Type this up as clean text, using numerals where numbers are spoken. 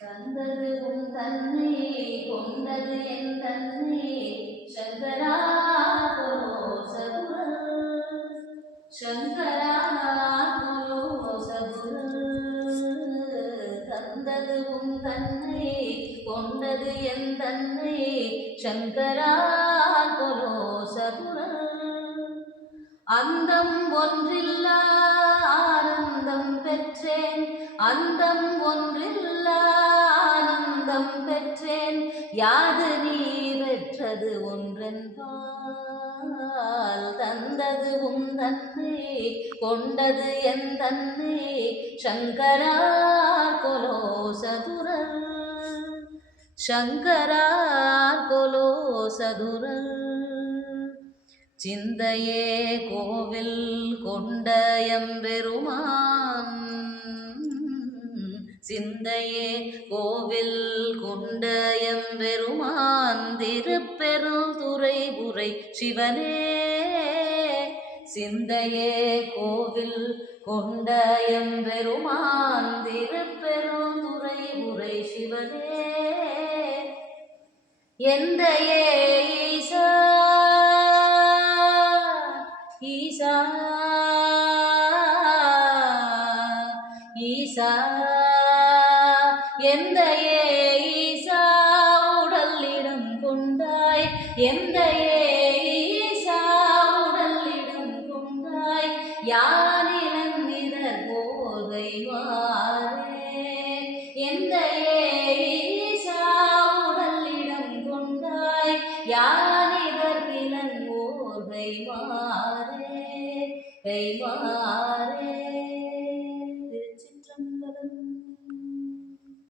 தந்தது உன் தன்னை கொண்டது என் தன்னை சங்கரா போலோ சதுர சங்கரா போலோ சதுர தந்தது உன் தன்னை கொண்டது என் தன்னை சங்கரா போலோ சதுர அந்தம் ஒன்றில்லா ஆனந்தம் பெற்றேன் அந்தம் ஒன்றில்லா ஆனந்தம் பெற்றேன் யாது நீ பெற்றது ஒன்றென்பால் தந்தது உன் தன்னை கொண்டது என் தன்னை சங்கரா கொலோ சதுரர் சங்கரா கொலோ சதுரர் சிந்தையே கோவில் கொண்ட எம்பெருமான் சிந்தையே கோவில் கொண்ட எம்பெருமான் திருப்பெருந்துறை உரை சிவனே சிந்தையே கோவில் கொண்ட எம்பெருமான் திருப்பெருந்துறை உரை சிவனே எந்தையே ஈசா ஈசா ஈசா எந்தையே ஈசா உடலிடம் கொண்டாய் எந்தையே ஈசா உடலிடம் கொண்டாய் யானிலந்திதர் போகை மாறே எந்தையே